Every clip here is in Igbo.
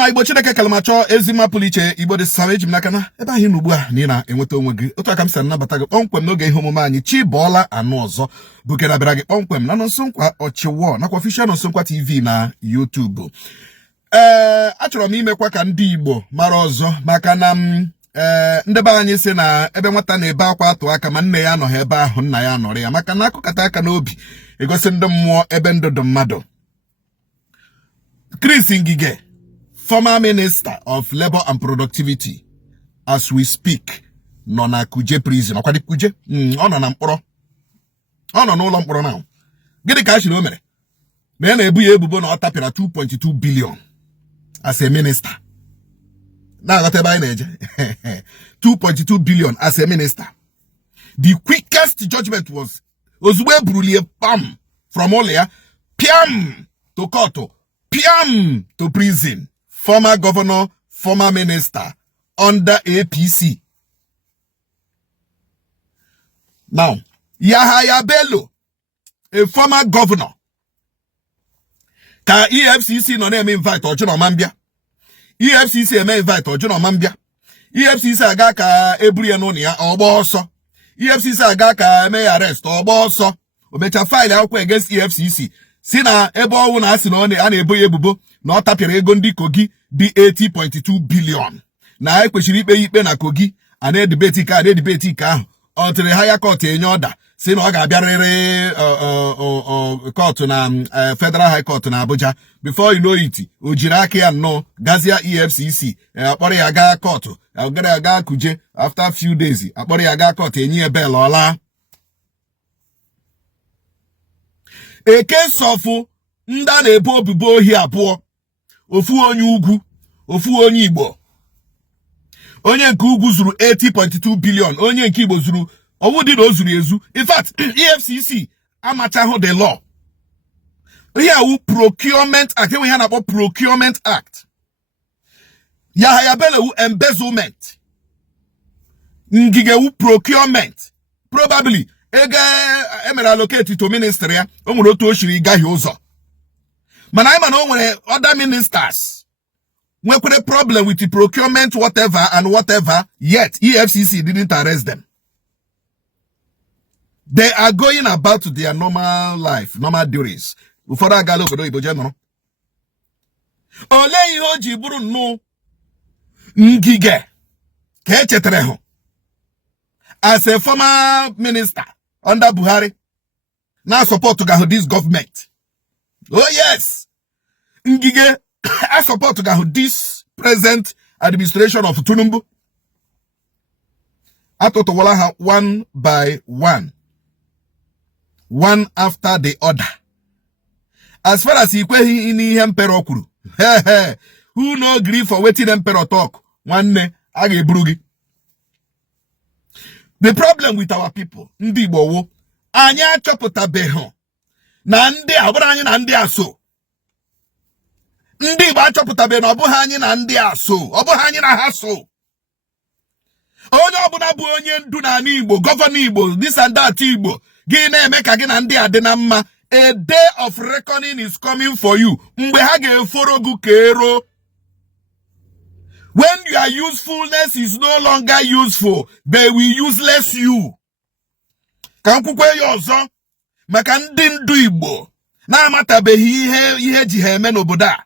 Uzodinma Igbo Chineke kalamacho ezima puliche Igbo de Savage Mnakana ebe ahi n'ugbu a na enweta onwe gị otu aka m si anabata gị kpọmkwem n'oge ihe omume anyị chi bọọla anụ ọzọ bukere abịara gị kpọmkwem na nso nkwa ọchịwọ nakwa official nso nkwa TV na YouTube. Achọrọ m imekwa ka ndị Igbo mara ọzọ maka na ndị be anyị si na ebe nwata na-ebe akwa atụ aka ma nne ya anọghị ebe ahụ nna ya nọrọ ya maka na akụkata aka n'obi egosi ndị mmụọ ebe ndụ mmadụ. Chris Ngige, former Minister of Labor and Productivity, as we speak, nọ na Kuje prison. Ọkwa dị Kuje? Ọ nọ na mkpọrọ. Ọ nọ n'ụlọ mkpọrọ now. Gịnị ka achịrị o mere? Ma ya na-ebu ya ebubo na ọ tapịara 2.2 billion as a minister. Na-aghọta ebe anyị na-eje. 2.2 billion as a minister. The quickest judgment was ozugbo eburulie pam from ụlọ ya, piam to court, piam to prison. Former governor, former minister under APC. Now, Yahaya Bello, a former governor. Ka EFCC no name invite Ojuno Mambia. EFCC may invite Ojuno Mambia. EFCC aga ka ebruye no ya oboso. EFCC aga ka may arrest oboso. Obecha file akwụkwọ against EFCC. Si na ebe ọwụ na asị na a na-ebo ya ebubo na ọ tapịara ego ndị Kogi dị 80.2 billion. Na ekwesịrị ikpe na Kogi a na-edebeti ike ahụ. Ọ tụrụ higher court enye ọda si na ọ ga-abịarịrị court na Federal High Court na Abuja. Before you know it, o jiri aka ya nnọọ gazia EFCC akpọrọ ya gaa court, ọ gaa Kuje. After a few days akpọrọ ya gaa court enye ya bail ọla. A case of nda na-ebo obibo ohi abụọ, ofu onye ugwu, ofu onye Igbo. Onye nke ugwu zuru 80.2 billion, onye nke Igbo zuru ọwụdị na o zuru ezu. In fact, EFCC amachahụ the law. Here wu procurement act, enwe ihe na-akpọ procurement act. Yahaya Bello wu embezzlement. Ngige wu procurement. Probably ego emere allocate to ministry ya, o nwere otu o shiri gaghị ụzọ. Mana anyị ma na o nwere other ministers nwekwere problem with the procurement whatever and whatever, yet EFCC didn't arrest them. They are going about their normal life, normal duties. Ụfọdụ agala obodo Igbo je nọrọ. Ole ihe o ji bụrụ nnụ Ngige ka echetere hụ as a former minister under Buhari, now support to go this government. Oh yes, Ngige, I support to go this present administration of Tinubu. Atotowala one by one after the other. As far as ikwe in emperor kuru, who no grief for waiting emperor talk, one ne age brugi. The problem with our people, Ndigbo wo, anya achọpụtabeghị na ndị abụrụ anyị na ndị aso. Ndigbo achọpụtabeghị na ọ bụghị anyị na ndị aso, ọ bụghị anyị na ha so. Onye ọbụla bụ onye ndu na Igbo, gọvanọ Igbo, this and that Igbo, gị na-eme ka gị na ndị adị na mma. A day of reckoning is coming for you. Mgbe ha ga-eforo gị ka ero. When your usefulness is no longer useful, they will useless you. Ka nkwukwe ya ọzọ maka ndị ndu Igbo na-amatabeghị ihe ji ha eme n'obodo a.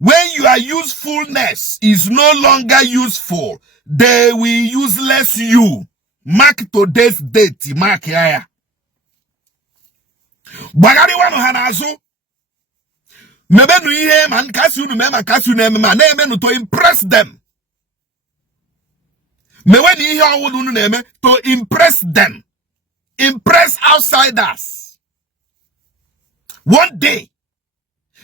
When your usefulness is no longer useful, they will useless you. Mark today's date, mark ya. Gbagari wanu ha n'azụ. Mebenu ihe ma nkasi unu mee ma nkasi unu eme ma na-emenu to impress them. Meweni ihe ọwụrụ unu na-eme to impress them. Impress outsiders. One day,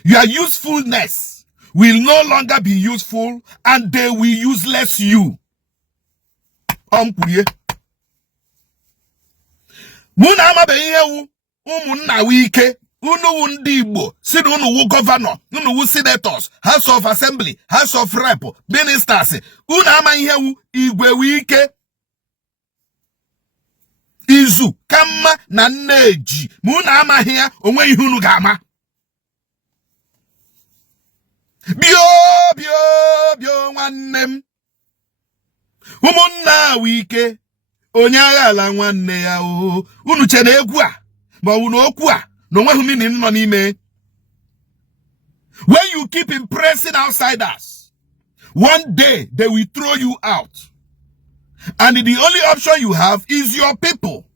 your usefulness will no longer be useful and they will useless you. Muna amabe ihe wu ụmụnna wike. Unu wu ndị Igbo, si na unu wu governor, unu wu senators, House of Assembly, House of Rep, ministers. Unu ama ihe wu Igwe wike. Izu, kama na nneji. Muna ama ihe onwe ihe unu ga-ama. bio nwannem. Umunna wike. Onye agha ala nwanne ya o. Unu che na egwu a. Ma unu okwu a. No nwe humi ni nno n'ime. When you keep impressing outsiders, one day they will throw you out. And the only option you have is your people.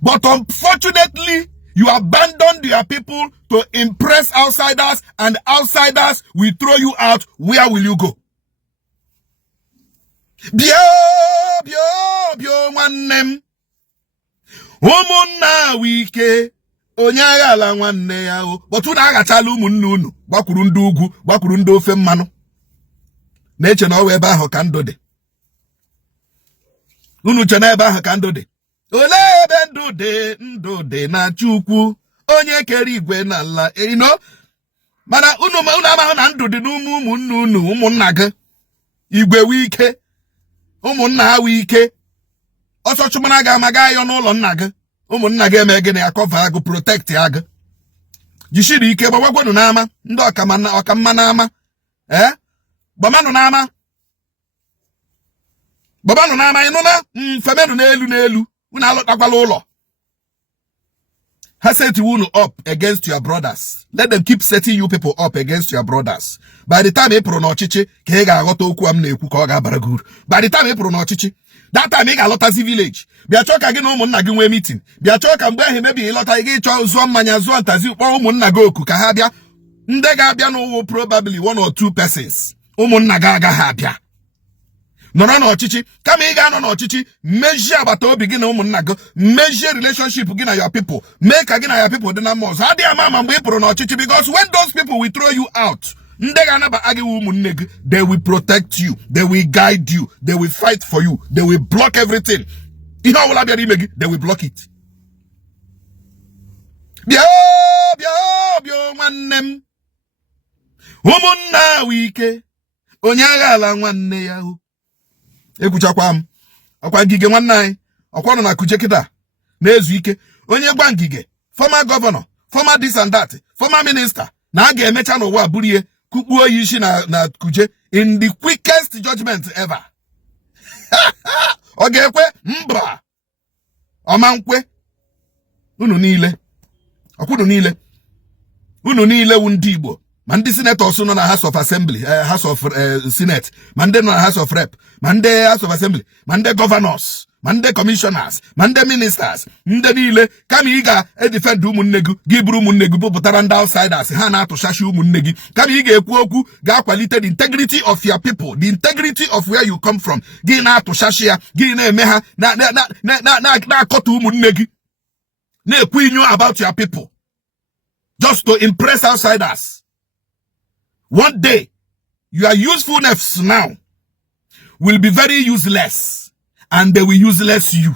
But unfortunately, you abandon your people to impress outsiders, and outsiders will throw you out. Where will you go? Bio nwannem. Umunna wike. Onyaga ala nwanne ya o. But unu agachala ụmụnne unu. Gbakwuru ndị ugwu, gbakwuru ndị ofe mmanụ. Na-eche na ọwa ebe ahụ ka ndụ dị. Unu che na ebe ahụ ka ndụ dị. Ole ebe ndụ dị na Chukwu. Onye kere igwe na ala. You know? Mana unu amahụ na ndụ dị n'ụmụ ụmụnne unu, ụmụnna gị. Igwe wike. Ụmụnna ha wike. Ọsọ chụmana ga-amaga ya n'ụlọ nna gị. Ụmụnna gị eme gịnị akọva agụ protect agụ. Jishiri ike gbagwagwanu n'ama. Ndị ọkamma n'ama. Gbamanụ n'ama. Gbamanụ n'ama ịnụna. Femenu n'elu. Unu alọtakwala ụlọ. Ha set you up against your brothers. Let them keep setting you people up against your brothers. By the time April n'ọchịchị ka ị ga-aghọta okwu am na-ekwu ka ọ ga-abara gị uru. By the time April n'ọchịchị, that time ị ga-alọtazi village. Bịa chọọ ka gị na ụmụnna gị nwee meeting. Bịa chọọ ka mgbe ahụ mebi ịlọta gị chọọ zụọ mmanya zụọ ntazi kpọọ ụmụnna gị oku ka ha bịa. Ndị ga-abịa n'ụwụ probably 1 or 2 persons. Ụmụnna gị agaghị abịa. Nọrọ n'ọchịchị, kama ị ga-anọ n'ọchịchị, mezie agbata obi gị na ụmụnna gị, mezie relationship gị na your people, mee ka gị na your people dị na mma ọzọ. Adịghị ama mgbe ị pụrụ n'ọchịchị, because when those people will throw you out, ndị ga-anaba gị ụmụnne gị, they will protect you, they will guide you, they will fight for you, they will block everything. Ihe ọbụla bịara ime gị, they will block it. Bio nwanne m. Ụmụnna wike. Onye agha ala nwanne ya o. Ekwuchakwa m. Ọkwa ngige nwanne anyị. Ọkwa nọ na Kuje kịta. Na-ezu ike. Onye gwa ngige. Former governor. Former this and that. Former minister. Na a ga-emecha n'ụwa buru ihe. Kukpuo ya isi na Kuje. In the quickest judgment ever. Ọ ga-ekwe? Mbra. Ọma nkwe. Unu niile. Ọkwụnụ niile. Unu niile wu ndị Igbo. Ma ndị senators nọ na House of Assembly, House of Senate, ma ndị nọ na House of Rep, ma ndị House of Assembly, ma ndị governors, ma ndị commissioners, ma ndị ministers, ndị niile, kama ị ga-edefend ụmụnne gị, gị bụrụ ụmụnne gị bụpụtara ndị outsiders, ha na-atụchachi ụmụnne gị, kama ị ga-ekwu okwu ga-akwalite the integrity of your people, the integrity of where you come from, gị na-atụchachi ya, gị na-eme ha, na-akọta ụmụnne gị, na-ekwu inyo about your people, just to impress outsiders. One day, your usefulness now will be very useless, and they will useless you.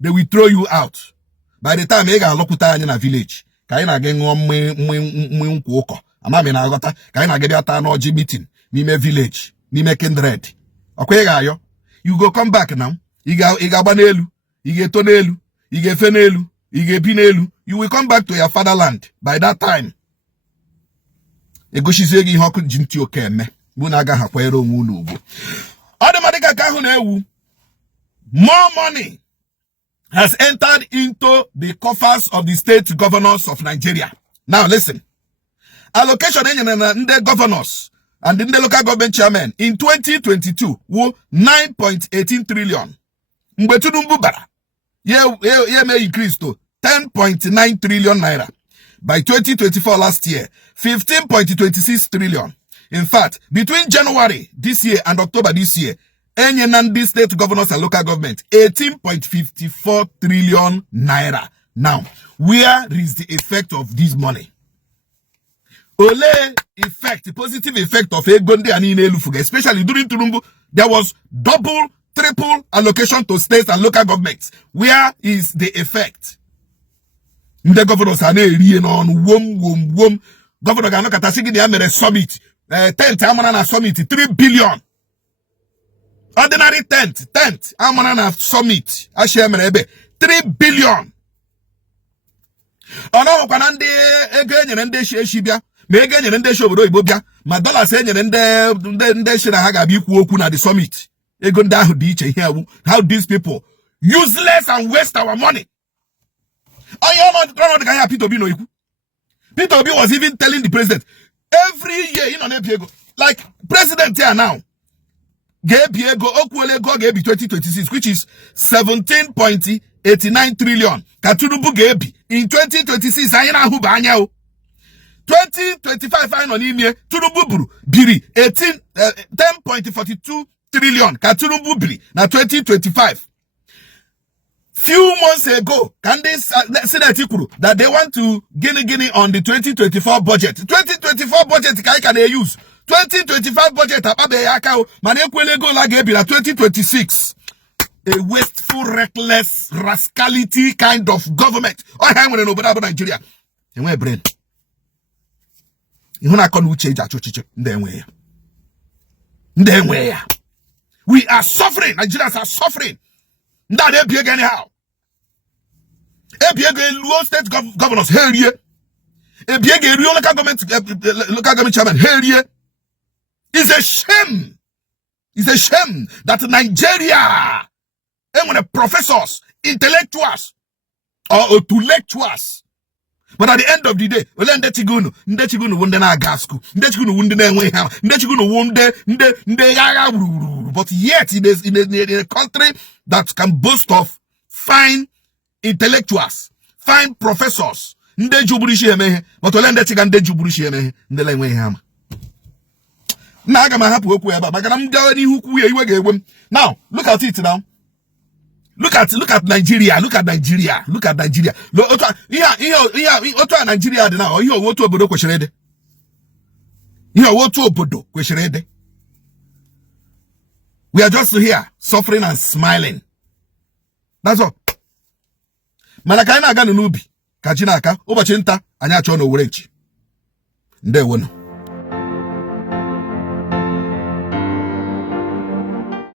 They will throw you out. By the time you ga lokuta anya na village, ka ị na-aga ṅụọ mmiri nkwụ ụkọ, amami na agọta, ka ị na-aga bịa taa n'ọjị meeting n'ime village, n'ime kindred. Ọkwa ị ga-ayọ, you go come back now. Ị ga-agba n'elu, ị ga-eto n'elu, ị ga-efe n'elu, ị ga-ebi n'elu. You will come back to your fatherland by that time. Egoshizie gị ihe ọkụ ji ntị oke eme bụ na agaghị akwanyere onwe unu ugwu. Ọ dị mmadụ ka ahụ na-ewu. More money has entered into the coffers of the state governors of Nigeria. Now listen. Allocation enyere na ndị governors and ndị local government chairmen in 2022 wụ 9.18 trillion. Mgbe Tinubu bara, ye may increase to 10.9 trillion naira. By 2024 last year, 15.26 trillion. In fact, between January this year and October this year, Nandi state governors and local government, 18.54 trillion naira. Now, where is the effect of this money? Ole effect, the positive effect of Egonde and Inelufuga, especially during Tinubu, there was double, triple allocation to states and local governments. Where is the effect? The governors are on wom. Governor Gano Katasigi the Amere Summit, 10th Amanana Summit, 3 billion. Ordinary 10th Amanana Summit, Ashemrebe, 3 billion. Ono Kanande again and Shibia, ma ego enyere ndị obodo Igbo bịa ma dollars enyere ndị shira ha ga-abịa ikwu okwu na the summit ego ndị ahụ dị iche ihe ewu how these people useless and waste our money. Peter Obi no ikwu. Peter Obi was even telling the president every year you know ego like president here now ego okwuolego ga-ebi 2026 which is 17.89 trillion ka Tinubu ga-ebi in 2026 anyị na-ahụ ba anya o 2025 anyị nọ n'ime Tinubu biri 10.42 trillion ka Tinubu biri na 2025. Few months ago, Candy Senate kwuru that they want to guinea on the 2024 budget. 2024 budget can they use? 2025 budget ababe yakao manekwele go la gebi na 2026. A wasteful, reckless, rascality kind of government. Oh, I want to know about Nigeria. You want brain? You want to change that chiche? Then where? We are suffering. Nigerians are suffering. That they big anyhow. Low state governors here. A big local government chairman here. It's a shame. It's a shame that Nigeria, and when the professors, intellectuals, or to lecturers, but at the end of the day, but yet in a country that can boast of fine intellectuals, fine professors, but now look at it now. Look at Nigeria. Look at Nigeria. Look at Nigeria. Nigeria now. We are just here suffering and smiling. That's all. Manakaina aga nubi. Kajinaka. Obachinta. Anya chono urenchi. Nde wono.